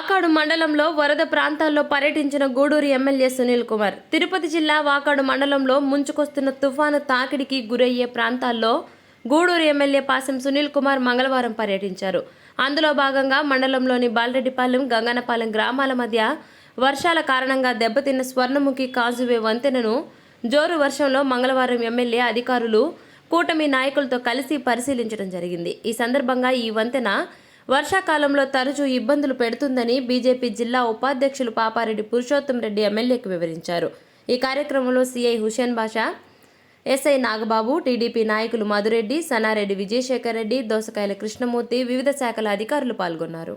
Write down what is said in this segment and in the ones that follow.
వాకాడు మండలంలో వరద ప్రాంతాల్లో పర్యటించిన గూడూరు ఎమ్మెల్యే సునీల్ కుమార్. తిరుపతి జిల్లా వాకాడు మండలంలో ముంచుకొస్తున్న తుఫాను తాకిడికి గురయ్యే ప్రాంతాల్లో గూడూరు ఎమ్మెల్యే పాసం సునీల్ కుమార్ మంగళవారం పర్యటించారు. అందులో భాగంగా మండలంలోని బాలరెడ్డిపాలెం గంగనపాలెం గ్రామాల మధ్య వర్షాల కారణంగా దెబ్బతిన్న స్వర్ణముఖి కాజువే వంతెనను జోరు వర్షంలో మంగళవారం ఎమ్మెల్యే అధికారులు కూటమి నాయకులతో కలిసి పరిశీలించడం జరిగింది. ఈ సందర్భంగా ఈ వంతెన వర్షాకాలంలో తరచూ ఇబ్బందులు పెడుతుందని బీజేపీ జిల్లా ఉపాధ్యక్షులు పాపారెడ్డి పురుషోత్తం రెడ్డి ఎమ్మెల్యేకి వివరించారు. ఈ కార్యక్రమంలో CI Hussain Basha SI Nagababu TDP నాయకులు మధురెడ్డి సనారెడ్డి విజయశేఖర్ రెడ్డి దోసకాయల కృష్ణమూర్తి వివిధ శాఖల అధికారులు పాల్గొన్నారు.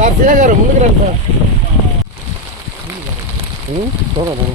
சார் சேகர் முன்னுக்குறேன் சார். ம் சொல்கிறேன்